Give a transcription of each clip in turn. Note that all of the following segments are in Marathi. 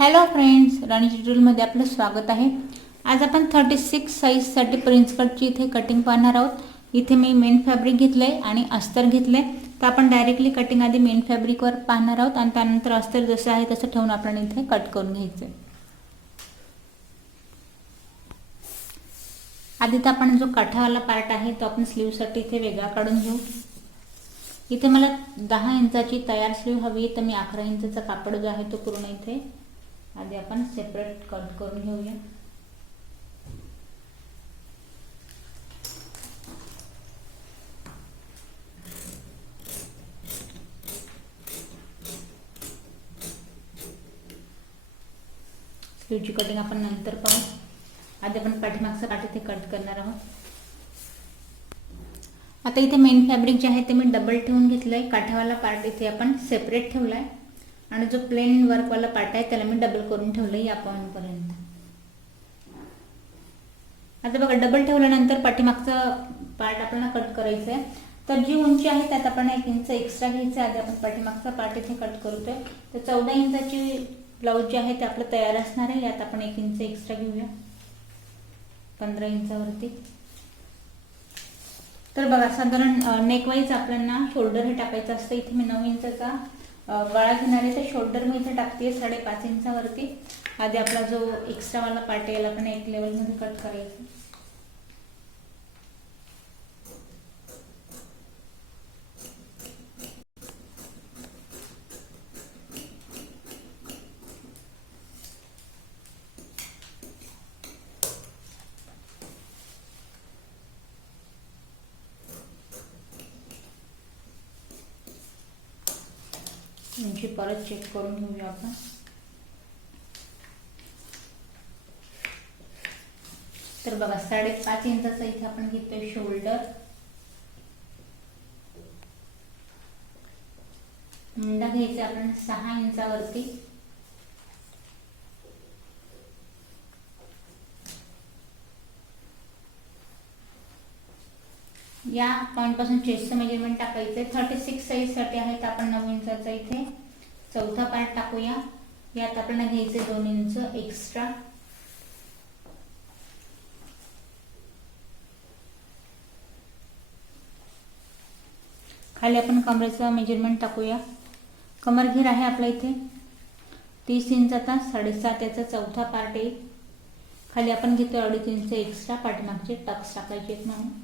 हॅलो फ्रेंड्स, राणी ट्युटोरियलमध्ये आपलं स्वागत आहे। आज आपण 36 साईजसाठी प्रिन्स कटची इथे कटिंग पाहणार आहोत। इथे मी मेन फॅब्रिक घेतले आणि अस्तर घेतले, तर आपण डायरेक्टली कटिंग आधी मेन फॅब्रिकवर पाहणार आहोत आणि त्यानंतर अस्तर जसं आहे तसं ठेवून आपण इथे कट करून घ्यायचं। आधी तर आपण जो काठावाला पार्ट आहे तो आपण स्लीवसाठी इथे वेगळा काढून घेऊ। इथे मला 10 इंचाची तयार स्लीव हवी, तर मी 11 इंचाचा कापड जो आहे तो पूर्ण इथे आधी आपण सेपरेट कट करून घेऊया। स्लीवची कटिंग आपण नंतर पाहू, आधी आपण पाठीमागचा पार्ट इथे कट करणार आहोत। आता इथे मेन फॅब्रिक जे आहे ते मी डबल ठेवून घेतलंय, काठावाला पार्ट इथे आपण सेपरेट ठेवलाय आणि जो प्लेन वर्कवाला पार्ट आहे त्याला मी डबल करून ठेवलंय या पॉइंट पर्यंत। आता बघा, डबल ठेवल्यानंतर पाठीमागचा पार्ट आपल्याला कट करायचा आहे, तर जी उंची आहे त्यात आपण 1 इंच एक्स्ट्रा घ्यायचं। आधी आपण पाठीमागचा पार्ट इथे कट करतोय, तर 14 इंचाची ब्लाउज जे आहे ते आपलं तयार असणार आहे। यात आपण 1 इंच एक्स्ट्रा घेऊया 15 इंचावरती। तर बघा, साधारण नेक वाईज आपल्याला शोल्डर हे टाकायचं असतं। इथे मी 9 इंचाचा गळा घेणार आहे, तर शोल्डर मी इथे टाकते 5.5 इंचावरती। आधी आपला जो एक्स्ट्रा वाला पार्ट आहे याला आपण एक लेवल मध्ये कट करायचं। उंची परत चेक करून घेऊया आपण। तर बघा, 5.5 इंचाचा इथे आपण घेतोय शोल्डर। मुंडा घ्यायचा आपण 6 इंचावरती। या पॉइंट पासून चेस्टचं मेजरमेंट टाकायचंय। 36 साईज साठी आहे, तर आपण 9 इंचाचा इथे चौथा पार्ट टाकूया। यात आपल्याला घ्यायचे 2 इंच एक्स्ट्रा। खाली आपण कमरेचं मेजरमेंट टाकूया। कमर घेर आहे आपला इथे 30 इंचाचा, 7.5 याचा चौथा पार्ट आहे। खाली आपण घेतो 2.5 इंच एक्स्ट्रा, पाठीमागचे टक्स टाकायचे आहेत म्हणून।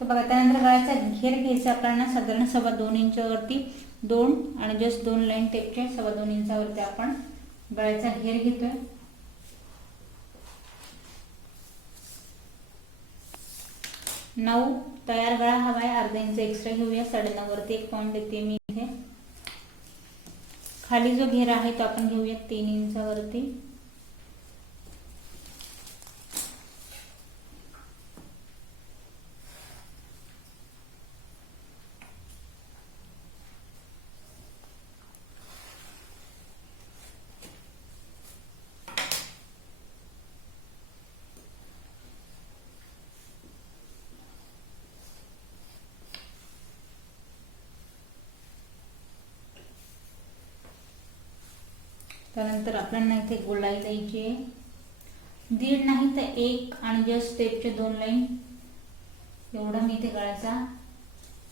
तर बघा, त्यानंतर गळ्याचा घेर घ्यायचा आपल्याला साधारण 2.25 इंचावरती 2 आणि जस्ट 2 लाईन टेपचे 2.25 इंचावरती आपण गळ्याचा घेर घेतोय। 9 तयार गळा हवाय, अर्धा इंच एक्स्ट्रा घेऊया। 9.5 वरती एक पॉइंट देते मी इथे। खाली जो घेर आहे तो आपण घेऊया 3 इंचावरती। त्यानंतर आपल्याला इथे गोलाई द्यायची आहे, 1.5 नाही तर 1 आणि जस्ट स्टेपचे 2 लाईन एवढा मी इथे गळ्याचा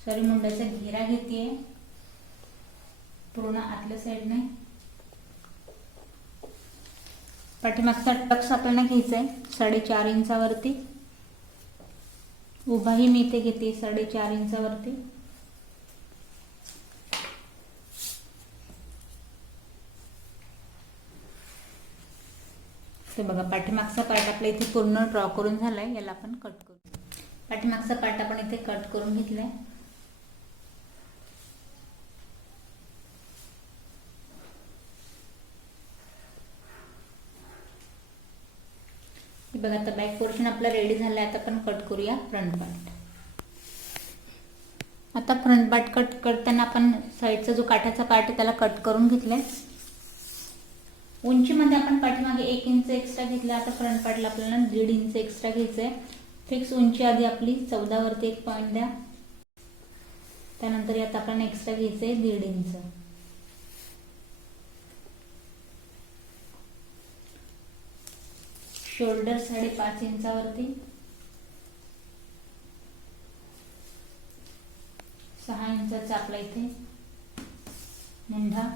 मुंड्याचा घेरा घेतेय पूर्ण आतल्या साईडने। पाठीमागचा टक्स आपल्याला घ्यायचा आहे 4.5 इंचावरती। उभाही मी इथे घेते 4.5 इंचावरती। ते बघा, पाठीमागचा पार्ट आपला इथे पूर्ण ड्रॉ करून झालाय, याला आपण कट करू। पाठीमागचा पार्ट आपण इथे कट करून घेतलाय। बघा, आता बॅक पोर्शन आपला रेडी झालाय। आता आपण कट करूया फ्रंट पार्ट। आता फ्रंट पार्ट कट करताना आपण साईडचा जो काठाचा पार्ट आहे त्याला कट करून घेतलाय। उंचीमध्ये आपण पाठीमागे 1 इंच एक्स्ट्रा घेतला, आता फ्रंट पार्टला आपल्याला 1.5 इंच एक्स्ट्रा घ्यायचं आहे. फिक्स उंची आधी आपली 14 वरती एक पॉईंट द्या, त्यानंतर यात आपण एक्स्ट्रा घ्यायचं आहे 1.5 इंच. शोल्डर 5.5 इंचावरती, 6 इंचाचा आपला इथे मुंढा.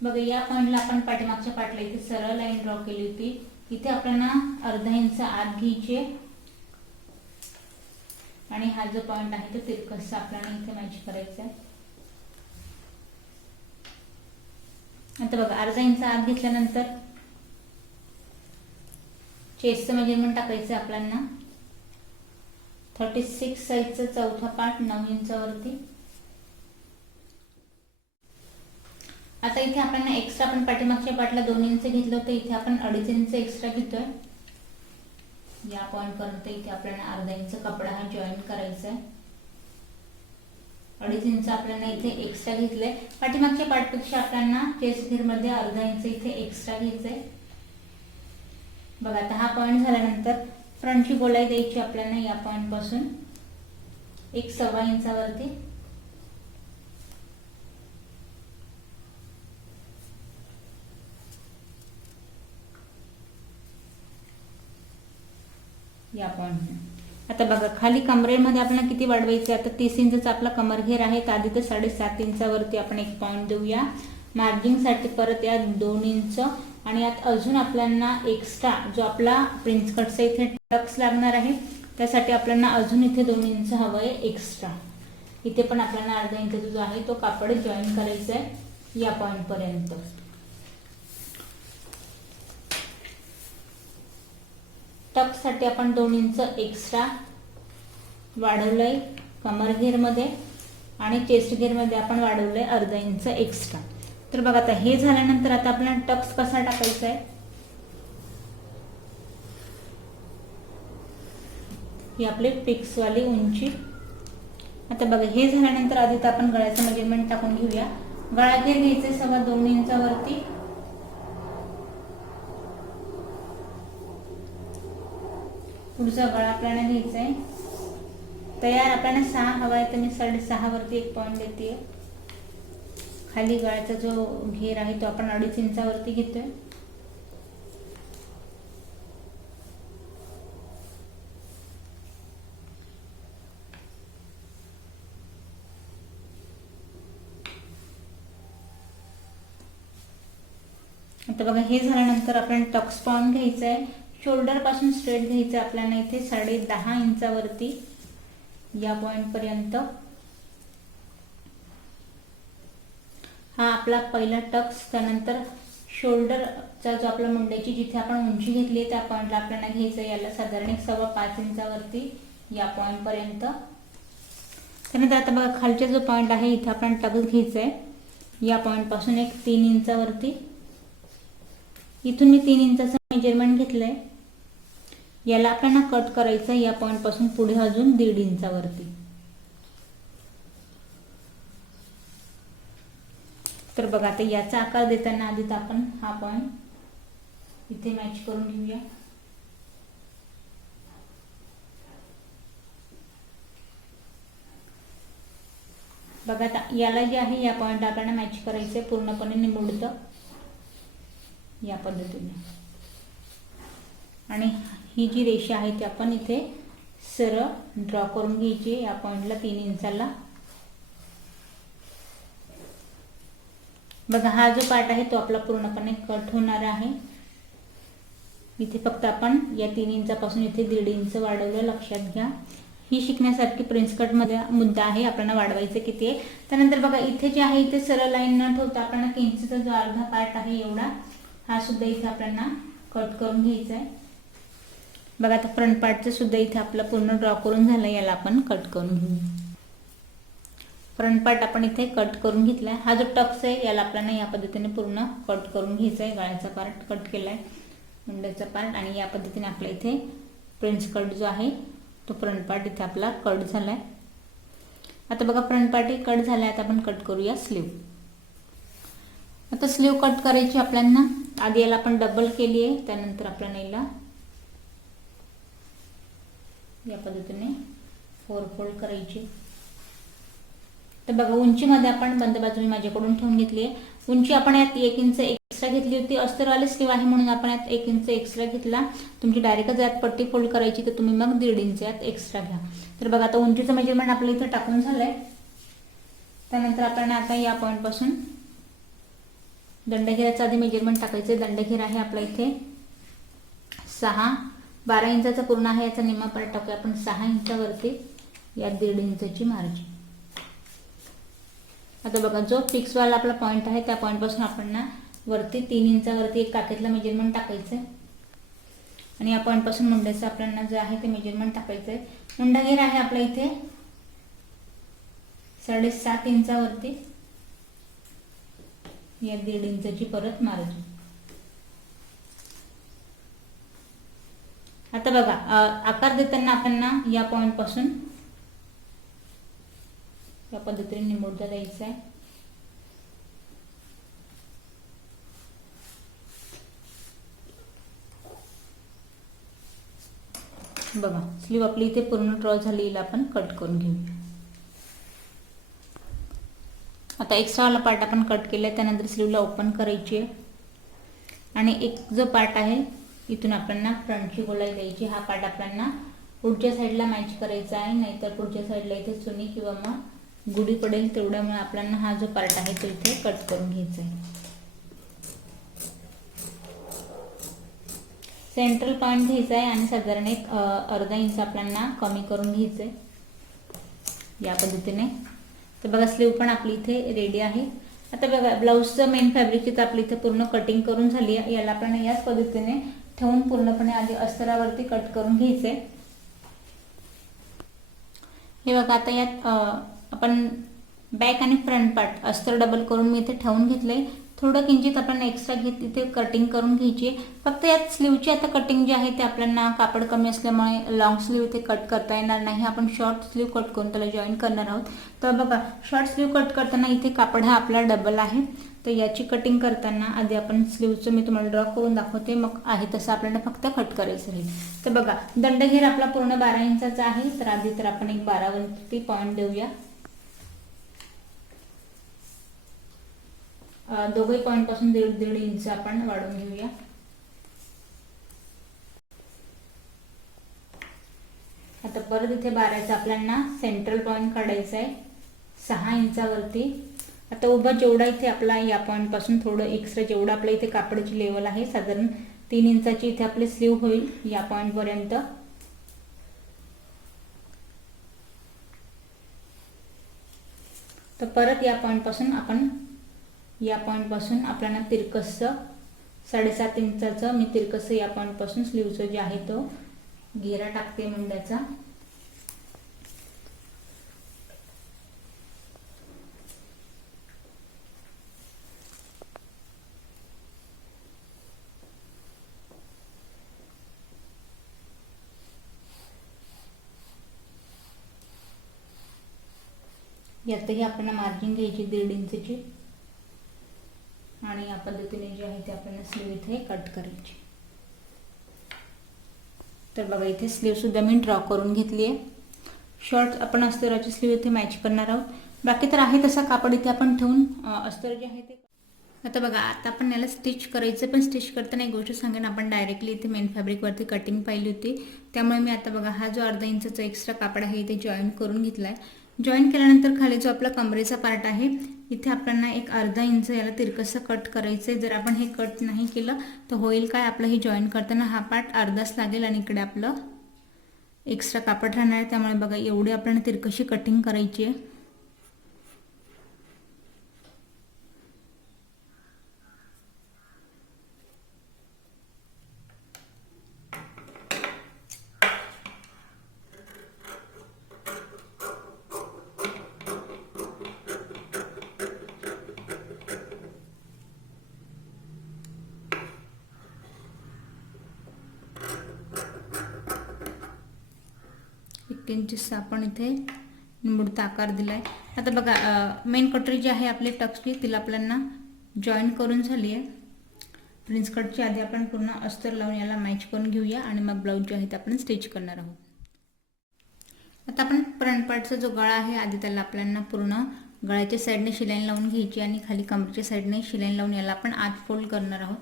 बघा या पॉइंटला आपण पाठीमागच्या पार्टला इथे सरळ लाईन ड्रॉ केली होती. इथे आपल्याला अर्धा इंच आत घ्यायचे आणि हा जो पॉइंट आहे तो तिरकसा आपल्याला इथे मॅच करायचा आहे. आता बघा अर्धा इंच आत घेतल्यानंतर चेस्टचं मेजरमेंट टाकायचं आपल्याला. 36 साईजचा चौथा पार्ट 9 इंचावरती. आता इथे आपण एक्स्ट्रा आपण पाठीमागच्या पार्टला 2 इंच घेतलं होतं, इथे आपण 2.5 इंच एक्स्ट्रा घेतोय. या पॉइंट पर्यंत इथे आपल्याला अर्धा इंच कपडा हा जॉईन करायचा आहे. 2.5 इंच आपल्याला इथे एक्स्ट्रा घेतलंय. पाठीमागच्या पार्टपेक्षा आपल्याला चेस्ट घेर मध्ये अर्धा इंच इथे एक्स्ट्रा घ्यायचंय. बघा आता हा पॉइंट झाल्यानंतर फ्रंटची गोलाई द्यायची आपल्याला या पॉइंट पासून 1.25 इंचावरती. या पॉइंट आता बघा खाली कमरेमध्ये आपल्याला किती वाढवायचे. आता 30 इंचचा आपला कमर घेर आहे, तर आधी तर 7.5 इंचावरती आपण एक पॉइंट देऊया. मार्जिंग साठी परत यात 2 इंच आणि यात अजून आपल्याला एक्स्ट्रा जो आपला प्रिन्स कटचा इथे टक्स लागणार आहे त्यासाठी आपल्याला अजून इथे 2 इंच हवं आहे एक्स्ट्रा. इथे पण आपल्याला अर्धा इंच जो आहे तो कापड जॉईन करायचा आहे या पॉइंट पर्यंत. टक्स साठी आपण 2 इंच एक्स्ट्रा वाढवलंय कमर घेर मध्ये आणि चेस्ट घेर मध्ये आपण वाढवलंय अर्धा इंच एक्स्ट्रा. तर बघा आता हे झाल्यानंतर आता आपल्याला टक्स कसा टाकायचा आहे. ही आपली फिक्स वाली उंची. आता बघा हे झाल्यानंतर आधी तर आपण गळ्याचं मेजरमेंट टाकून घेऊया. गळा घेर घ्यायचे 2.25 इंचावरती. पुढचा गळा आपल्याला घ्यायचा आहे. तयार आपल्याला 6 हवा आहे तर मी 6.5 वरती एक पॉइंट देते. खाली गळ्याचा जो घेर आहे तो आपण 2.5 इंचावरती घेतोय. आता बघा हे झाल्यानंतर आपण टक्स पॉइंट घ्यायचा आहे. शोल्डर पासून स्ट्रेट घ्यायचं आपल्याला इथे 10.5 इंचावरती या पॉइंट पर्यंत. हा आपला पहिला टक्स. त्यानंतर शोल्डरचा जो आपला मुंड्याची जिथे आपण उंची घेतली त्या पॉइंटला आपल्याला घ्यायचं याला साधारण 5.25 इंचावरती या पॉइंट पर्यंत. त्यानंतर आता बघा खालचा जो पॉइंट आहे इथे आपण टक्स घ्यायचा आहे या पॉइंट पासून 3 इंचावरती. इथून मी 3 इंचाचं मेजरमेंट घेतलंय. याला आपल्याला कट करायचं या पॉइंट पासून पुढे अजून 1.5 इंचावरती. तर बघा आता याचा आकार देताना आधी आपण हा पॉइंट इथे मॅच करून घेऊया. बघा आता याला जे आहे या पॉइंट आपल्याला मॅच करायचे पूर्णपणे निमुळतं या पद्धतीने. आणि ही जी रेषा आहे ती आपण इथे सरळ ड्रॉ करून घ्यायची या पॉइंटला 3 इंचाला. बघा हा जो पार्ट आहे तो आपला पूर्णपणे कट होणार आहे. इथे फक्त आपण या 3 इंचापासून इथे 1.5 इंच वाढवलं, लक्षात घ्या. ही शिकण्यासारखी प्रिन्स कट मध्ये मुद्दा आहे, आपल्याला वाढवायचं किती आहे. त्यानंतर बघा इथे जे आहे इथे सरळ लाईन न ठेवता आपल्याला किंचित जो अर्धा पार्ट आहे एवढा हा सुद्धा इथे आपल्याला कट करून घ्यायचा आहे. बघा आता फ्रंट पार्टचं सुद्धा इथे आपला पूर्ण ड्रॉ करून झालं, याला आपण कट करून घेऊ. फ्रंट पार्ट आपण इथे कट करून घेतलाय. हा जो टक्स आहे याला आपल्याला या पद्धतीने पूर्ण कट करून घ्यायचा आहे. गळ्याचा पार्ट कट केलाय, मुंड्याचा पार्ट, आणि या पद्धतीने आपल्या इथे प्रिन्स कट जो आहे तो फ्रंट पार्ट इथे आपला कट झालाय. आता बघा फ्रंट पार्ट कट झालाय. आता आपण कट करूया स्लीव. आता स्लीव कट करायची आपल्याला. आधी याला आपण डबल केली आहे, त्यानंतर आपल्याला याला या पद्धतीने 4 फोल्ड करायची. तर बघा उंचीमध्ये आपण बंद बाजू मी माझ्याकडून ठेवून घेतली आहे. उंची आपण यात 1 इंच एक्स्ट्रा घेतली होती. अस्तरवाले स्लीव आहे म्हणून आपण यात 1 इंच एक्स्ट्रा घेतला. तुमची डायरेक्ट यात पट्टी फोल्ड करायची तर तुम्ही मग 1.5 इंच यात एक्स्ट्रा घ्या. तर बघा आता उंचीचं मेजरमेंट आपलं इथे टाकून झालंय. त्यानंतर आपण आता या पॉईंटपासून दंडघेराचं आधी मेजरमेंट टाकायचं. दंडघेर आहे आपला इथे 6, 12 इंचाचा पूर्ण आहे. याचा निम्मा पार्ट टाकूया आपण 6 इंचावरती यात 1.5 इंचाची मार्जिन. आता बघा जो फिक्स वाला आपला पॉईंट आहे त्या पॉईंटपासून आपण ना वरती 3 इंचावरती एक काखेतला मेजरमेंट टाकायचं आणि या पॉईंटपासून मुंड्याचं आपल्याला जे आहे ते मेजरमेंट टाकायचं आहे. मुंडाघेर आहे आपल्या इथे 7.5 इंचावरती या 1.5 इंचाची परत मार्जिन. आता बघा आकार देताना आपण ना या पॉइंट पासून या पद्धतीने निमुळता द्यायचा आहे. बघा स्लीव आपली इथे पूर्ण ड्रॉ झाली, आपण कट करून घेऊया. आता एक्स्ट्रा वाला पार्ट आपण कट केलाय, त्यानंतर स्लीवला ओपन करायची आहे आणि एक जो पार्ट आहे इथून आपल्याला फ्रंटची गोलाई द्यायची. हा पार्ट आपल्याला पुढच्या साईडला मॅच करायचा आहे, नाहीतर पुढच्या साईडला इथे चुनी किंवा मग गुढी पडेल, तेवढ्यामुळे आपल्याला हा जो पार्ट आहे तो इथे कट करून घ्यायचा आहे. सेंट्रल पॉइंट घ्यायचा आहे आणि साधारण एक अर्धा इंच आपल्याला कमी करून घ्यायचं आहे या पद्धतीने. तर बघा स्लीव पण आपली इथे रेडी आहे. आता बघा ब्लाऊजचं मेन फॅब्रिकची तर आपली इथे पूर्ण कटिंग करून झाली आहे. याला आपण याच पद्धतीने ठेवून पूर्णपणे आधी अस्तरावरती कट करून घ्यायचंय. हे बघा आता यात आपण बॅक आणि फ्रंट पार्ट अस्तर डबल करून मी इथे ठेवून घेतलंय. थोडं किंचित आपण एक्स्ट्रा घेत इथे कटिंग करून घ्यायची. फक्त यात स्लीवची आता कटिंग जी आहे ते आपल्याला कापड कमी असल्यामुळे लॉंग स्लीव इथे कट करता येणार नाही. आपण शॉर्ट स्लीव कट करून त्याला जॉईन करणार आहोत. तर बघा शॉर्ट स्लीव कट करताना इथे कापड हा आपला डबल आहे, तर याची कटिंग करताना आधी आपण स्लीवचं मी तुम्हाला ड्रॉ करून दाखवते, मग आहे तसं आपल्याला फक्त कट करायचं राहील. तर बघा दंडघेर आपला पूर्ण 12 इंचाचा आहे, तर आधी तर आपण एक 12 वरती पॉईंट देऊया. दोघे पॉइंट पासून 1.5 इंच आपण वाढवून घेऊया. आता परत इथे 12चा आपल्याला सेंट्रल पॉइंट काढायचा आहे 6 इंचावरती. आता उभा जेवढा इथे आपला या पॉइंट पासून थोडं एक्स्ट्रा जेवढा आपल्या इथे कापडाची लेवल आहे साधारण 3 इंचाची इथे आपली स्लीव होईल या पॉइंट पर्यंत. तर परत या पॉइंट पासून आपण या पॉइंट पासून आपल्याला तिरकसं 7.5 इंचाचं मी तिरकसं या पॉइंट पासून स्लीवचं जे आहे तो घेरा टाकते मुंड्याचा. यातही आपल्याला मार्जिन घ्यायची 1.5 इंचची आणि या पद्धतीने जे आहे ते आपल्याला स्लीव इथे कट करायची. तर बघा इथे स्लीव सुद्धा मी ड्रॉ करून घेतली आहे. शॉर्ट आपण अस्तराची स्लीव इथे मॅच करणार आहोत. बाकी तर आहे तसा कापड इथे आपण ठेवून अस्तर जे आहे ते. आता बघा आता आपण याला स्टिच करायचं, पण स्टिच करताना एक गोष्ट सांगेन, आपण डायरेक्टली इथे मेन फॅब्रिकवरती कटिंग पाहिली होती, त्यामुळे मी आता बघा हा जो अर्धा इंचाचा एक्स्ट्रा कापड आहे इथे जॉईन करून घेतलाय. जॉईन केल्यानंतर खाली जो आपला कमरेचा पार्ट आहे इथे आपल्याला एक अर्धा इंच याला तिरकसं कट करायचंय. जर आपण हे कट नाही केलं तर होईल काय, आपलं हे जॉईन करताना हा पार्ट अर्धाच लागेल आणि इकडे आपलं एक्स्ट्रा कापड राहणार आहे. त्यामुळे बघा एवढी आपल्याला तिरकशी कटिंग करायची आहे. इंचचा आपण इथे निमुळता आकार दिलाय. आता बघा मेन कटोरी जी आहे आपली टक्सची तिला आपल्याला जॉईन करून झाली आहे. प्रिन्स कटच्या आधी आपण पूर्ण अस्तर लावून याला मॅच करून घेऊया आणि मग ब्लाऊज जो आहे ते आपण स्टिच करणार आहोत. आता आपण फ्रंट पार्टचा जो गळा आहे आधी त्याला आपल्याला पूर्ण गळ्याच्या साईडने शिलाई लावून घ्यायची आणि खाली कमरेच्या साईडने शिलाई लावून याला आपण आत फोल्ड करणार आहोत.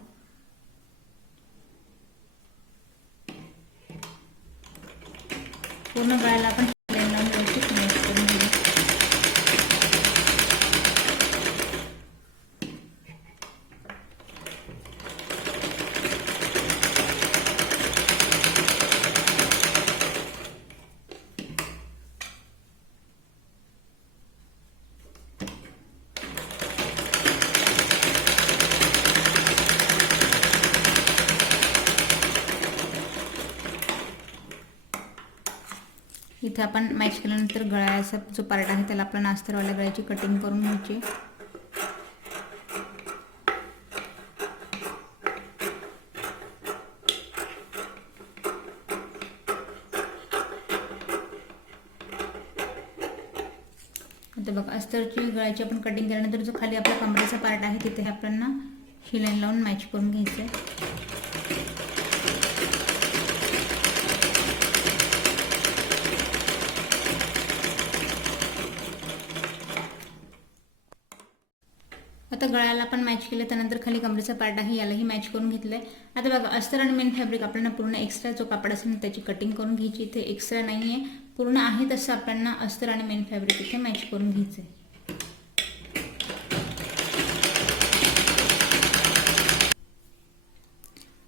पूर्ण गळ्याला आपण शिलाई लावून व्यवस्थित मॅच करून घेऊ. इथे आपण मॅच केल्यानंतर गळ्याचा जो पार्ट आहे त्याला आपण अस्तरवाल्या गळ्याची कटिंग करून घ्यायची. आता बघा अस्तरची गळ्याची आपण कटिंग केल्यानंतर जो खाली आपला कमरेचा पार्ट आहे तिथे आपल्याला शिलाई लावून मॅच करून घ्यायचं आहे. आता गळ्याला आपण मॅच केलं त्यानंतर खाली कमरेचा पार्ट आहे यालाही मॅच करून घेतलंय. आता बघा अस्तर आणि मेन फॅब्रिक आपल्याला पूर्ण एक्स्ट्रा जो कापड असेल त्याची कटिंग करून घ्यायची. इथे एक्स्ट्रा नाही आहे, पूर्ण आहे तसं आपल्याला अस्तर आणि मेन फॅब्रिक इथे मॅच करून घ्यायचं आहे.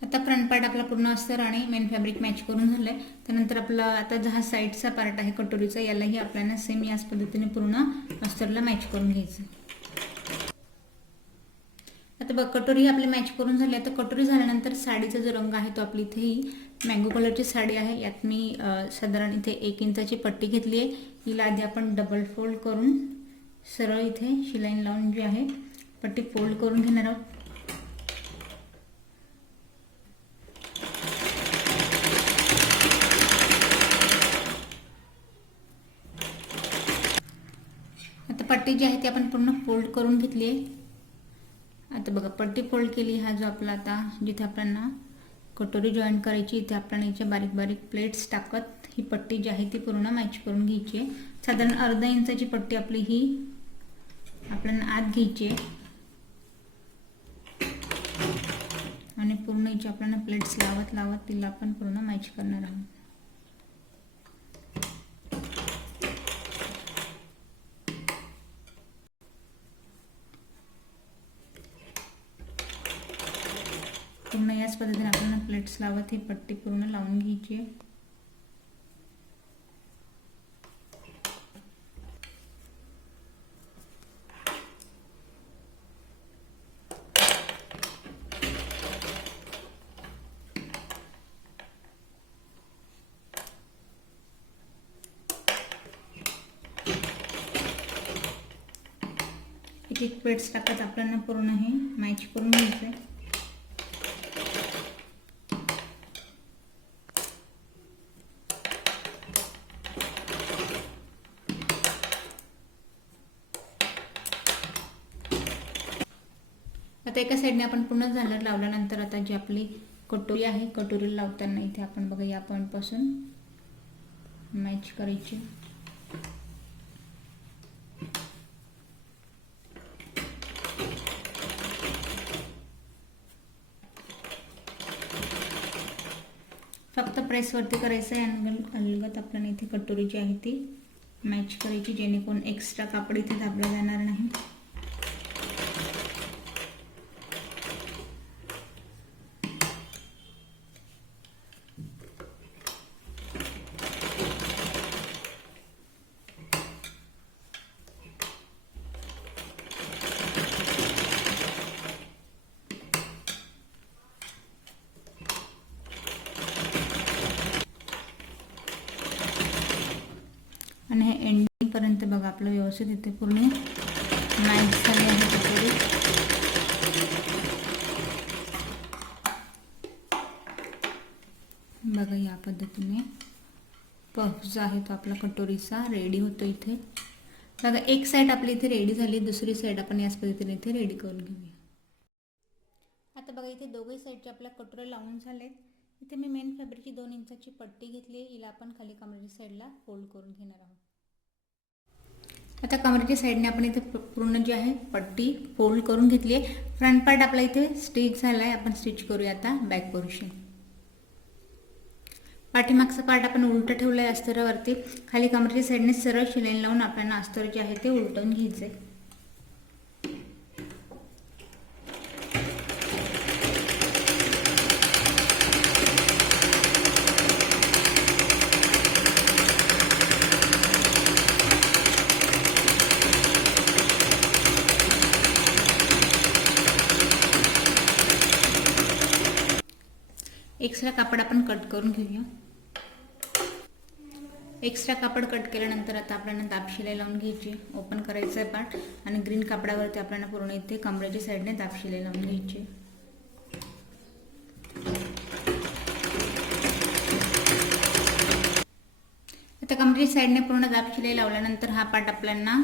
आता फ्रंट पार्ट आपला पूर्ण अस्तर आणि मेन फॅब्रिक मॅच करून झालंय. त्यानंतर आपला आता जो हा साईडचा पार्ट आहे कटोरीचा यालाही आपल्याला सेम याच पद्धतीने पूर्ण अस्तरला मॅच करून घ्यायचं. आता बघ कटोरी आपली मॅच करून झाली. आता कटोरी झाल्यानंतर साडीचा जो रंग आहे तो आपली इथे ही मँगो कलरची साडी आहे. यात मी साधारण इथे 1 इंचाची पट्टी घेतली आहे. हिला आधी आपण डबल फोल्ड करून सरळ इथे शिलाई लावून जी आहे पट्टी फोल्ड करून घेणार आहोत. आता पट्टी जी आहे ती आपण पूर्ण फोल्ड करून घेतली आहे. आता बघा पट्टी फोल्ड केली. हा जो आपला आता जिथे आपल्याला कटोरी जॉईन करायची इथे आपल्याला याच्या बारीक बारीक प्लेट्स टाकत ही पट्टी जी आहे ती पूर्ण मॅच करून घ्यायची आहे. साधारण अर्धा इंचाची पट्टी आपली ही आपल्याला आत घ्यायची आहे आणि पूर्ण याची आपल्याला प्लेट्स लावत लावत तिला आपण पूर्ण मॅच करणार आहोत. पूर्ण याच पद्धतीने आपल्याला प्लेट्स लावत ही पट्टी पूर्ण लावून घ्यायची आहे. एक एक प्लेट्स टाकत आपल्याला पूर्ण हे मॅच करून घ्यायचं आहे. आता एका साईडने आपण पूर्ण झालर लावल्यानंतर आता जी आपली कटोरी आहे कटोरीला लावताना इथे आपण बघा या पॉइंट पासून मॅच करायची. फक्त प्रेस वरती करायचं आहे आणि अलगत आपल्याला इथे कटोरी जी आहे ती मॅच करायची जेणेकरून एक्स्ट्रा कापड इथे दाबलं जाणार नाही. आणि हे एंडिंग पर्यंत बघा आपलं व्यवस्थित इथे पूर्ण मॅच झाले आहे कटोरी. बघा या पद्धतीने पफ जो आहे तो आपला कटोरीचा रेडी होतो. इथे बघा एक साईड आपली इथे रेडी झाली, दुसरी साईड आपण याच पद्धतीने इथे रेडी करून घेऊया. बघा इथे दोघे साईडचे आपल्या कटोरे लावून झालेत. इथे मी मेन फॅब्रिकची 2 इंचाची पट्टी घेतली आहे. हिला आपण खाली कमरेच्या साईडला फोल्ड करून घेणार आहोत. आता कमरेच्या साईडने आपण इथे पूर्ण जी आहे पट्टी फोल्ड करून घेतली आहे. फ्रंट पार्ट आपला इथे स्टिच झाला आहे. आपण स्टिच करूया आता बॅक पोर्शन. पाठीमागचा पार्ट आपण उलट ठेवला आहे अस्तरावरती. खाली कमरेच्या साईडने सरळ शिलाई लावून आपल्याला अस्तर जे आहे ते उलटवून घ्यायचं आहे. एक्स्ट्रा कापड आपण कट करून घेऊया. एक्स्ट्रा कापड कट केल्यानंतर आता आपल्याला दाब शिलाई लावून घ्यायची. ओपन करायचं आहे पार्ट आणि ग्रीन कापडावरती आपल्याला पूर्ण इथे कमरेच्या साईडने दाब शिलाई लावून घ्यायची. आता कमरेच्या साईडने पूर्ण दाब शिलाई लावल्यानंतर हा पार्ट आपल्याला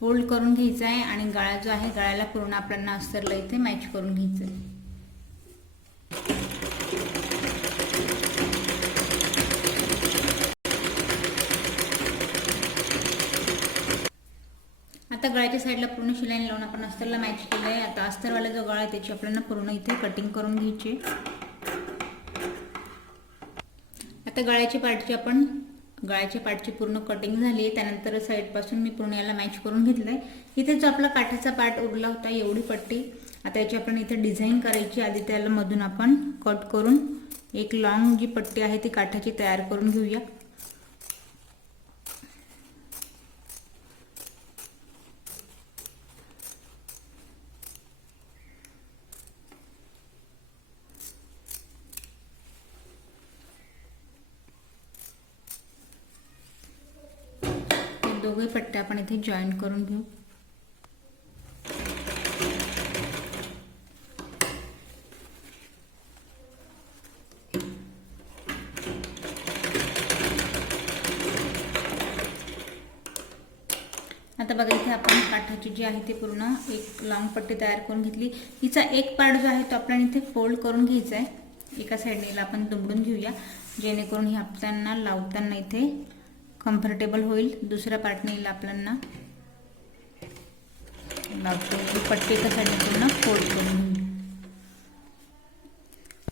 फोल्ड करून घ्यायचा आहे आणि गळा जो आहे गळ्याला पूर्ण आपल्याला अस्तरला इथे मॅच करून घ्यायचं आहे. आता गळ्याच्या साईडला पूर्ण शिलाई लावून आपण अस्तरला मॅच केलं आहे. आता अस्तरवाला जो गळा आहे त्याची आपल्याला पूर्ण इथे कटिंग करून घ्यायची. आता गळ्याच्या पार्टची पूर्ण कटिंग झाली आहे. त्यानंतर साईडपासून मी पूर्ण याला मॅच करून घेतलं आहे. इथे जो आपला काठाचा पार्ट उरला होता एवढी पट्टी आता याची आपण इथे डिझाईन करायची. आधी त्याला मधून आपण कट करून एक लॉंग जी पट्टी आहे ती काठाची तयार करून घेऊया. दोघे पट्टे आपण इथे जॉईन करून घेऊ. आता बघा इथे आपण काठाची जी आहे ती पूर्ण एक लॉंग पट्टी तयार करून घेतली. हिचा एक पार्ट जो आहे तो आपल्याला इथे फोल्ड करून घ्यायचा आहे. एका साईडने आपण दुमडून घेऊया जेणेकरून ही आपल्याला लावताना इथे कम्फर्टेबल होईल. दुसऱ्या पार्टने आपल्याला लावतो पट्टी एका साईडने पूर्ण फोल्ड करून घेऊ.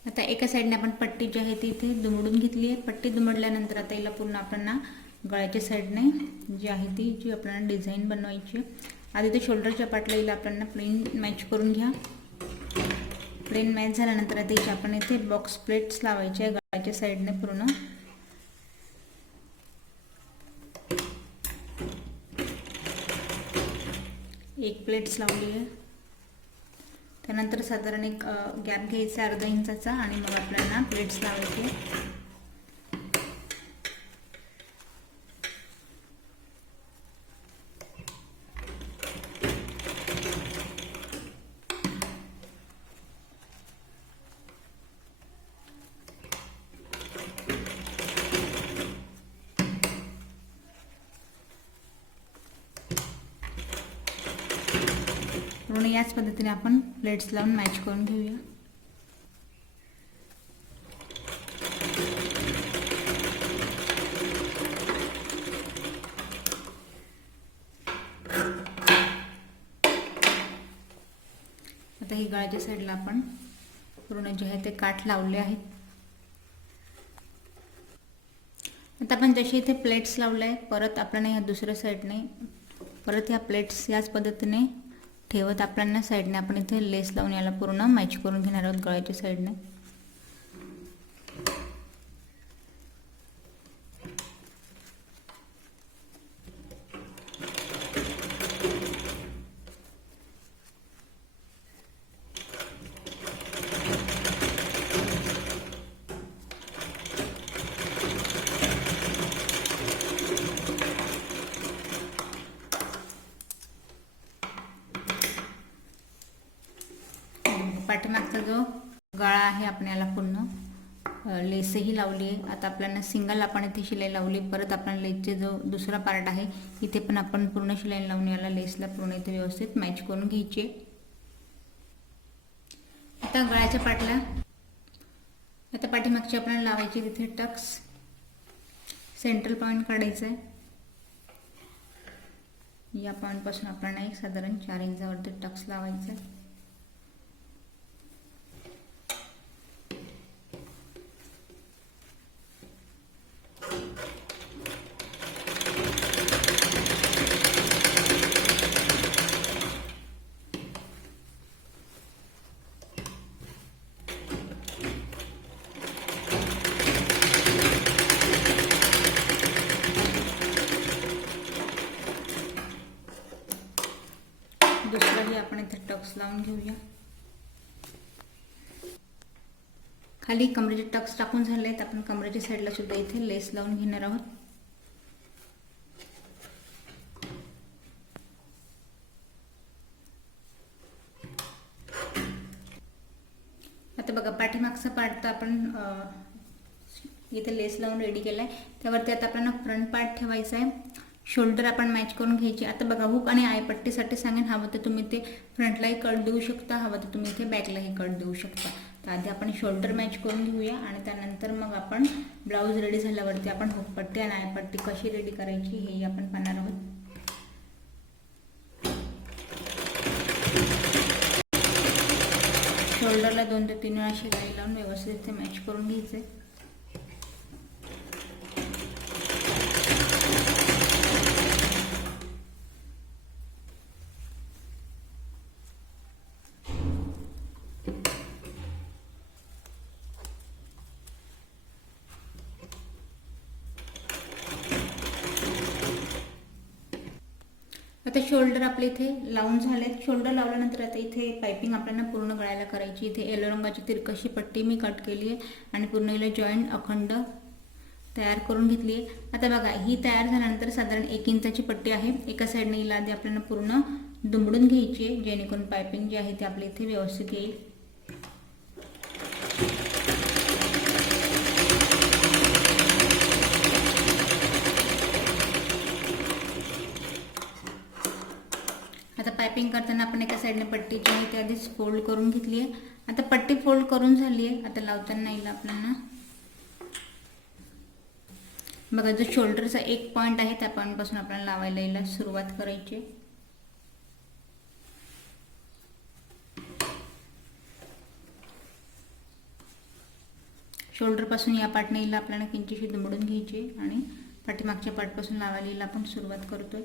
आता एका साईडने आपण पट्टी जी आहे ती इथे दुमडून घेतली आहे. पट्टी दुमडल्यानंतर आता हिला पूर्ण आपल्याला गळ्याच्या साईडने जी आहे ती जी आपल्याला डिझाईन बनवायची. आधी ते शोल्डरच्या पार्टला हिला आपल्याला प्लेन मॅच करून घ्या. प्लेन मॅच झाल्यानंतर आता इथे आपण इथे बॉक्स प्लेट्स लावायचे आहे गळ्याच्या साईडने पूर्ण. एक प्लेट्स लावली आहे. त्यानंतर साधारण एक गॅप घ्यायचा अर्धा इंचाचा आणि मग आपल्याला प्लेट्स लावायचे. पूर्ण याच पद्धतीने आपण प्लेट्स लावून मॅच करून घेऊया. आता ही गळ्याच्या साईडला आपण पूर्ण जे आहे ते काठ लावले आहेत. आता आपण जसे इथे प्लेट्स लावले आहे परत आपल्याला ह्या दुसऱ्या साईडने परत ह्या प्लेट्स याच पद्धतीने ठेवत आपल्याला साईडने आपण इथे लेस लावून याला पूर्ण मॅच करून घेणार आहोत गळ्याच्या साईडने. पाठीमागचा जो गळा आहे आपण याला पूर्ण लेसही लावली आहे. आता आपल्याला सिंगल आपण इथे शिलाई लावली. परत आपण लेसचे जो दुसरा पार्ट आहे इथे पण आपण पूर्ण शिलाई लावून याला लेसला पूर्ण इथे व्यवस्थित मॅच करून घ्यायची. आता गळ्याच्या पाटला आता पाठीमागची आपल्याला लावायची, तिथे टक्स सेंट्रल पॉइंट काढायचा आहे. या पॉइंट पासून आपल्याला एक साधारण 4 इंचावरती टक्स लावायचा आहे. दुसराही आपण इथे टक्स लावून घेऊया. खाली कमरेचे टक्स टाकून झाले आहेत. आपण कमरेच्या साईडला सुद्धा इथे लेस लावून घेणार आहोत. आता बघा पाठीमागचा पार्ट तर आपण इथे लेस लावून रेडी केलाय. त्यावरती आता आपल्याला फ्रंट पार्ट ठेवायचा आहे. शोल्डर आपण मॅच करून घ्यायची. आता बघा हुक आणि आयपट्टीसाठी सांगेन, हवं तर तुम्ही ते फ्रंटलाही कट देऊ शकता, हवं तर तुम्ही इथे बॅकलाही कट देऊ शकता. तर आधी आपण शोल्डर मॅच करून घेऊया आणि त्यानंतर मग आपण ब्लाऊज रेडी झाल्यावरती आपण हुकपट्टी आणि आयपट्टी कशी रेडी करायची हे आपण पाहणार आहोत. शोल्डरला 2 ते 3 वेळा शिलाई लावून व्यवस्थित इथे मॅच करून घ्यायचे. आता शोल्डर आपले इथे लावून झालेत. शोल्डर लावल्यानंतर आता इथे पाइपिंग आपल्याला पूर्ण गळ्याला करायची. इथे येलो रंगाची तिरकशी पट्टी मी कट केली आहे आणि पूर्ण हिला जॉईंट अखंड तयार करून घेतली आहे. आता बघा ही तयार झाल्यानंतर साधारण 1 इंचाची पट्टी आहे. एका साईडने हिला आधी आपल्याला पूर्ण दुमडून घ्यायची आहे, जेणेकरून पाइपिंग जी आहे ती आपल्या इथे व्यवस्थित येईल. आता पाइपिंग करताना आपण एका साईडने पट्टी जी आहे ती आधीच फोल्ड करून घेतली आहे. आता पट्टी फोल्ड करून झाली आहे. आता लावताना येईल आपल्याला बघा जो शोल्डरचा एक पॉइंट आहे त्या पॉइंट पासून आपल्याला लावायला यायला सुरुवात करायची. शोल्डर पासून या पार्टने यायला आपल्याला किंचितशी दुमडून घ्यायची आणि पाठीमागच्या पार्ट पासून लावायला यायला आपण सुरुवात करतोय.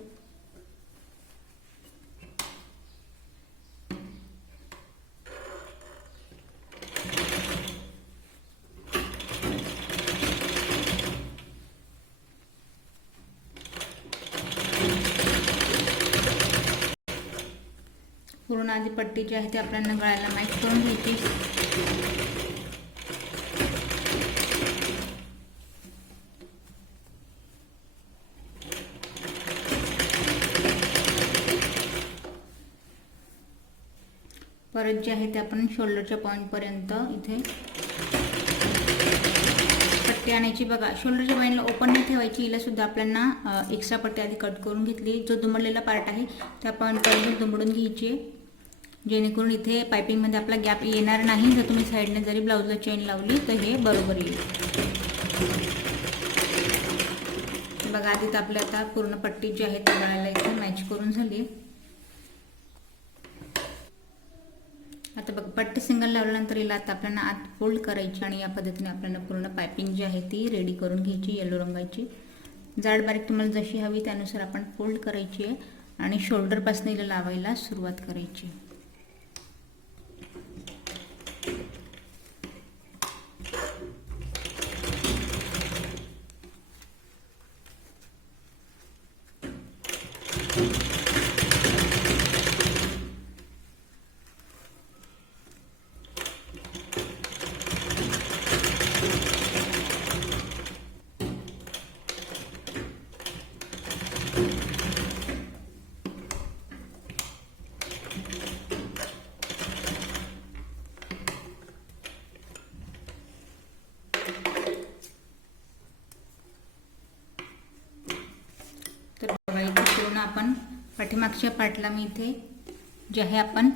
पूर्ण आधी पट्टी जी आहे ती आपल्याला गळ्याला मॅच करून घ्यायची. परत जे आहे ते आपण शोल्डरच्या पॉइंट पर्यंत इथे पट्टी आणायची. बघा शोल्डरच्या पॉइंटला ओपन नाही ठेवायची, हिला सुद्धा आपल्याला एक्स्ट्रा पट्टी आधी कट करून घेतली. जो दुमडलेला पार्ट आहे त्या पॉइंट पर्यंत दुमडून घ्यायची, जेणेकरून इथे पाइपिंगमध्ये आपला गॅप येणार नाही. जर तुम्ही साईडने जरी ब्लाऊजला चेन लावली तर हे बरोबर येईल. बघा आधी तर आपल्या आता पूर्ण पट्टी जी आहे ती गळ्याला इथे मॅच करून झाली. आता बघ पट्टी सिंगल लावल्यानंतर हिला आता आपल्याला आत फोल्ड करायची आणि या पद्धतीने आपल्याला पूर्ण पाइपिंग जी आहे ती रेडी करून घ्यायची. येलो रंगाची जाड बारीक तुम्हाला जशी हवी त्यानुसार आपण फोल्ड करायची आहे आणि शोल्डरपासून हिला लावायला सुरुवात करायची. आपण पाठीमागच्या पार्टला मी इथे जे आहे आपण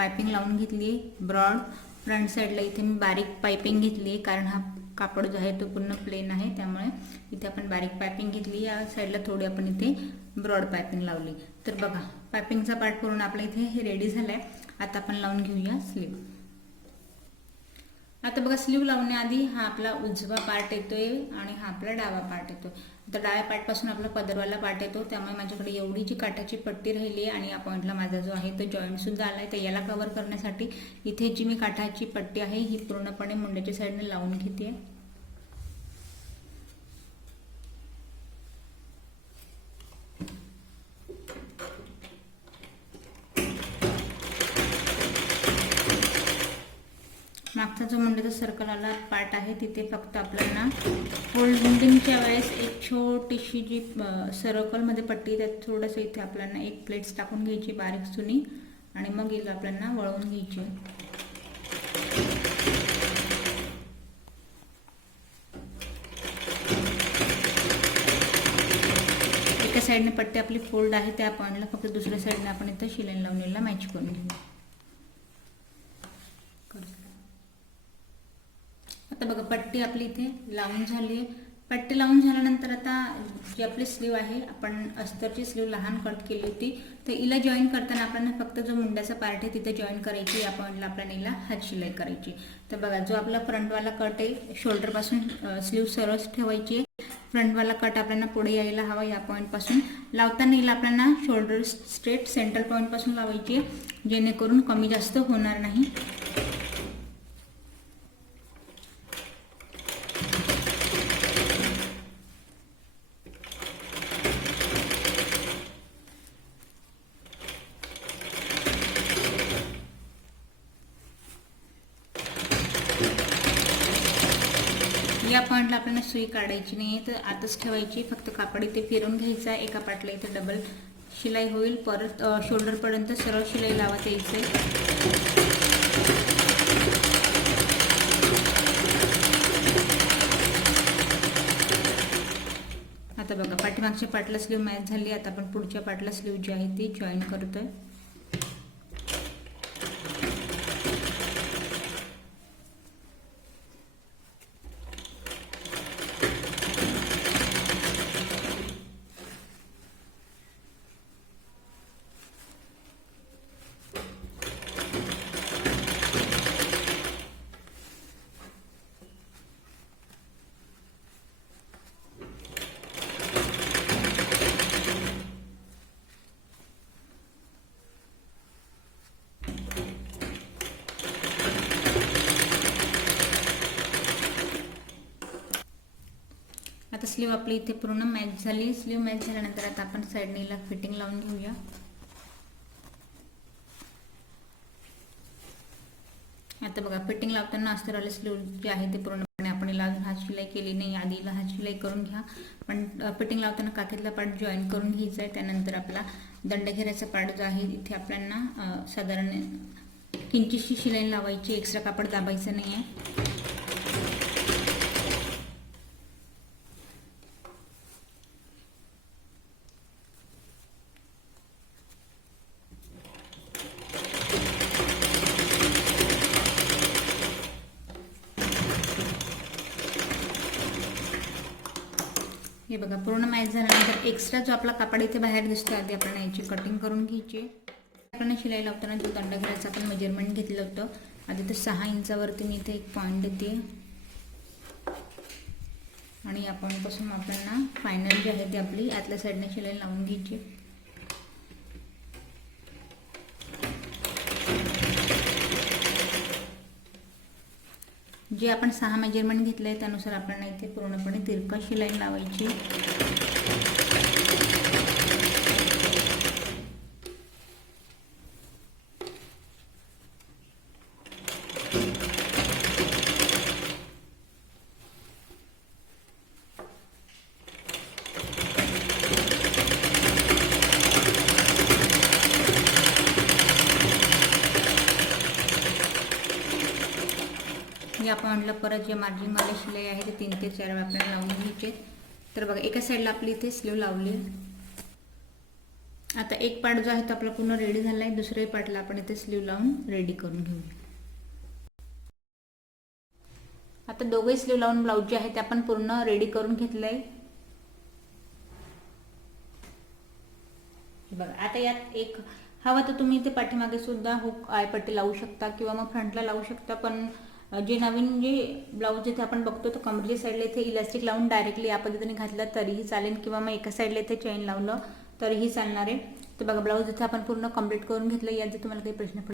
पायपिंग लावून घेतली ब्रॉड. फ्रंट साईडला इथे मी बारीक पायपिंग घेतली कारण हा कापड जो आहे तो पूर्ण प्लेन आहे, त्यामुळे इथे आपण बारीक पायपिंग घेतली. या साईडला थोडी आपण इथे ब्रॉड पायपिंग लावली. तर बघा पायपिंगचा पार्ट पूर्ण आपल्या इथे हे रेडी झालाय. आता आपण लावून घेऊया स्लीव. आता बघा स्लीव लावण्याआधी हा आपला उजवा पार्ट येतोय आणि हा आपला डावा पार्ट येतो. आता डाव्या पार्ट पासून आपला पदरवाला पार्ट येतो, त्यामुळे माझ्याकडे एवढी जी काठाची पट्टी राहिली आहे आणि या पॉइंटला माझा जो आहे तो जॉईंट सुद्धा आलाय. तर याला कव्हर करण्यासाठी इथे जी मी काठाची पट्टी आहे ही पूर्णपणे मुंड्याच्या साईडने लावून घेते. मागचा जो मुंड्याचा सर्कल आला पार्ट आहे तिथे फक्त आपल्याला फोल्डिंगच्या वेळेस एक छोटीशी जी सर्कलमध्ये पट्टी त्यात थोडंसं इथे आपल्याला एक प्लेट्स टाकून घ्यायची बारीक सुनी आणि मग हिला आपल्याला वळवून घ्यायची. एका साईडने पट्टी आपली फोल्ड आहे त्या पॉईंटला फक्त दुसऱ्या साईडने आपण इथं शिलाई लावणीला मॅच करून घेऊ. आता बघा पट्टी आपली इथे लावून झाली आहे. पट्टी लावून झाल्यानंतर आता जी आपली स्लीव आहे आपण अस्तरची स्लीव लहान कट केली होती, तर हिला जॉईन करताना आपल्याला फक्त जो मुंड्याचा पार्ट आहे तिथे जॉईन करायची. या पॉईंटला आपल्याला हिला हात शिलाई करायची. तर बघा जो आपला फ्रंटवाला कट आहे शोल्डरपासून स्लीव सरळ ठेवायची आहे. फ्रंटवाला कट आपल्याला पुढे यायला हवा. या पॉईंटपासून लावताना हिला आपल्याला शोल्डर स्ट्रेट सेंट्रल पॉईंटपासून लावायची आहे, जेणेकरून कमी जास्त होणार नाही. या पॉईंटला आपल्याला सुई काढायची नाही आहे, तर आतच ठेवायची. फक्त कापड इथे फिरून घ्यायचा. एका पाटला इथे डबल शिलाई होईल. परत शोल्डरपर्यंत सरळ शिलाई लावत यायचे. आता बघा पाठीमागच्या पाटला स्लीव मॅच झाली. आता आपण पुढच्या पाटला स्लीव जी आहे ती जॉईन करतोय. आता स्लीव आपली इथे पूर्ण मॅच झाली. स्लीव मॅच झाल्यानंतर आता आपण साइडने हिला फिटिंग लावून घेऊया. आता बघा फिटिंग लावताना अस्तरवाले स्लीव जे आहे ते पूर्णपणे आपण हिला अजून हात शिलाई केली नाही. आधी हिला हात शिलाई करून घ्या. पण फिटिंग लावताना काखेतला पार्ट जॉईन करून घ्यायचा आहे. त्यानंतर आपला दंडघेऱ्याचा पार्ट जो आहे इथे आपल्याला साधारण किंचितशी शिलाई लावायची. एक्स्ट्रा कापड दाबायचं नाही आहे. हे बघा पूर्ण मॅच झाल्यानंतर एक्स्ट्रा जो आपला कापड इथे बाहेर दिसतो आधी आपल्याला याची कटिंग करून घ्यायची. आपल्याला शिलाई लावताना जो दंडघेऱ्याचा आपण मेजरमेंट घेतलं होतं आधी तर 6 इंचावरती मी इथे एक पॉईंट देते आणि या पॉईंटपासून आपल्याला फायनल जी आहे ती आपली आतल्या साईडने शिलाई लावून घ्यायची. जे आपण 6 मेजरमेंट घेतले त्यानुसार आपल्याला इथे पूर्णपणे तिरका शिलाई लावायची. या पॉईंटला परत जे मार्जिन वाले शिलाई आहे ते 3 ते 4 वेळा आपल्याला लावून घ्यायचे. तर बघा एका साईडला आपली इथे स्लीव लावली आता एक पार्ट जो आहे तो आपला पूर्ण रेडी झाला आहे, दुसऱ्या पार्टला आपण इथे स्लीव लावून रेडी करून घेऊया. आता दोघे स्लीव लावून ब्लाऊज जे आहे ते आपण पूर्ण रेडी करून घेतलंय. बघा आता यात एक हवा तर तुम्ही इथे पाठीमागे सुद्धा हुक आयपट्टी लावू शकता किंवा मग फ्रंटला लावू शकता, पण जे नवीन जे ब्लाऊज जिथे आपण बघतो तो कमरेच्या साईडला इथे इलास्टिक लावून डायरेक्टली या पद्धतीने घातलं तरीही चालेल, किंवा मग एका साईडला इथे चेन लावलं तरीही चालणार आहे. तर बघा ब्लाऊज इथे आपण पूर्ण कंप्लीट करून घेतलं. यात जर तुम्हाला काही प्रश्न